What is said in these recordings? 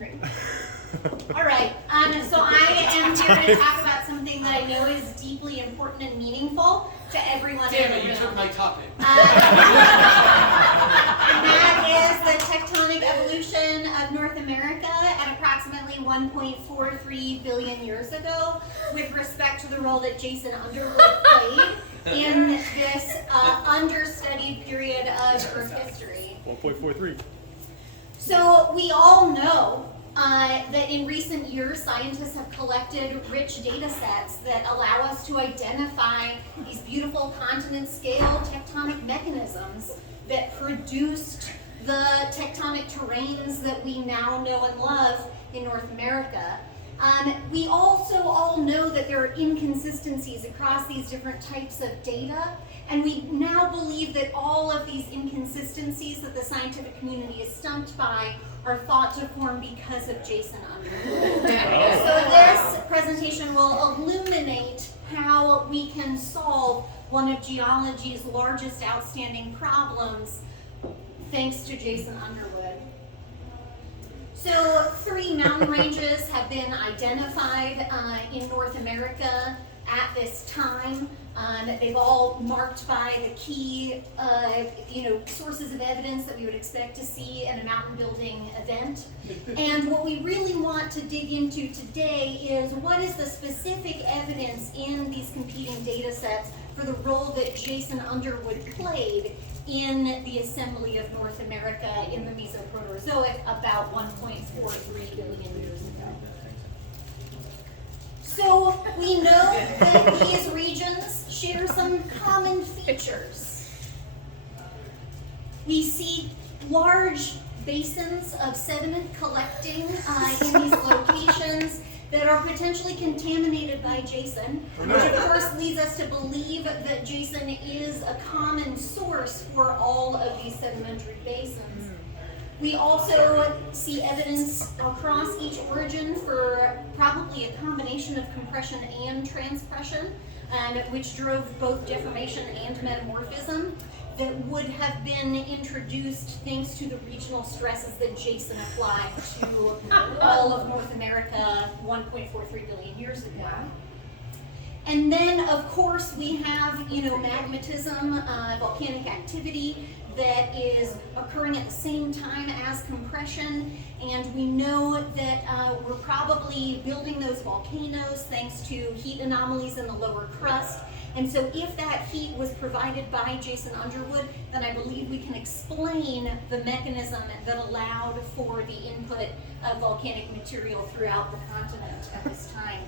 Great. All right, so I am here to talk about something that I know is deeply important and meaningful to everyone in the room. Damn it, you took my topic. And that is the tectonic evolution of North America at approximately 1.43 billion years ago with respect to the role that Jason Underwood played in this understudied period of Earth history. 1.43. So we all know that in recent years, scientists have collected rich data sets that allow us to identify these beautiful continent-scale tectonic mechanisms that produced the tectonic terrains that we now know and love in North America. We also all know that there are inconsistencies across these different types of data, and we now believe that all of these inconsistencies that the scientific community is stumped by are thought to form because of Jason Underwood. So this presentation will illuminate how we can solve one of geology's largest outstanding problems thanks to Jason Underwood. So 3 mountain ranges have been identified in North America at this time. They've all marked by the key sources of evidence that we would expect to see in a mountain building event. And what we really want to dig into today is what is the specific evidence in these competing data sets for the role that Jason Underwood played in the assembly of North America in the Mesoproterozoic about 1.43 billion years ago. So we know that these regions share some common features. We see large basins of sediment collecting in these locations that are potentially contaminated by Jason, which of course leads us to believe that Jason is a common source for all of these sedimentary basins. We also see evidence across each origin for probably a combination of compression and transpression, which drove both deformation and metamorphism that would have been introduced thanks to the regional stresses that Jason applied to all of North America 1.43 billion years ago. And then, of course, we have, magmatism, volcanic activity that is occurring at the same time as compression, and we know that we're probably building those volcanoes thanks to heat anomalies in the lower crust. And so if that heat was provided by Jason Underwood, then I believe we can explain the mechanism that allowed for the input of volcanic material throughout the continent at this time.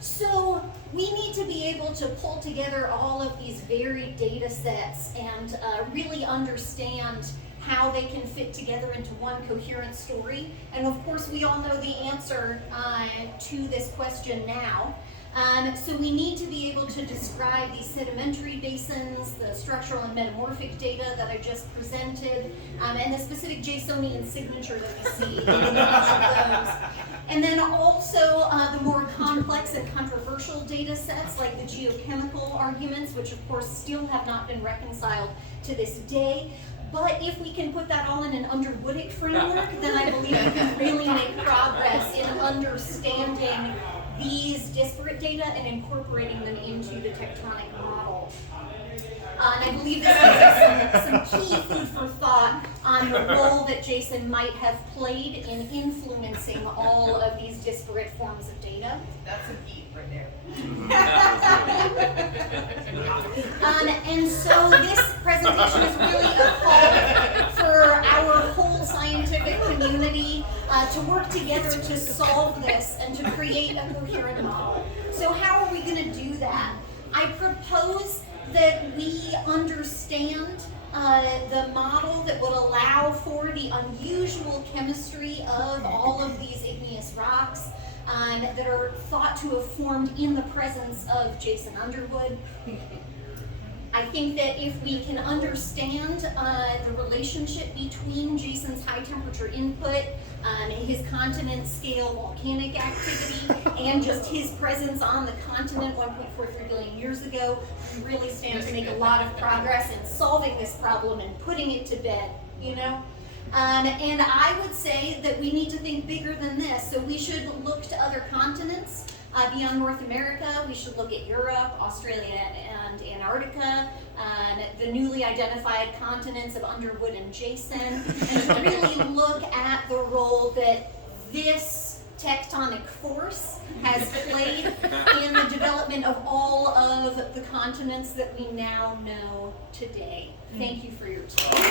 So we need to be able to pull together all of these varied data sets and really understand how they can fit together into one coherent story. And of course, we all know the answer to this question now. So we need to be able to describe these sedimentary basins, the structural and metamorphic data that I just presented, and the specific Jasonian signature that we see in each of those. And then also the more complex and controversial data sets like the geochemical arguments, which of course still have not been reconciled to this day. But if we can put that all in an Underwoodic framework, then I believe we can really make progress in understanding these disparate data and incorporating them into the tectonic model. And I believe this gives us some key food for thought on the role that Jason might have played in influencing all of these disparate forms of data. That's some heat right there. And so this presentation is really a call for our whole scientific community to work together to solve this and to create a coherent model. So how are we going to do that? I propose that we understand the model that would allow for the unusual chemistry of all of these igneous rocks that are thought to have formed in the presence of Jason Underwood. I think that if we can understand the relationship between Jason's high temperature input, his continent scale volcanic activity, and just his presence on the continent 1.43 billion years ago, we really stand to make a lot of progress in solving this problem and putting it to bed, And I would say that we need to think bigger than this. So we should look to other continents beyond North America. We should look at Europe, Australia, and Antarctica, the newly identified continents of Underwood and Jason, and really look at the role that this tectonic force has played in the development of all of the continents that we now know today. Thank you for your time.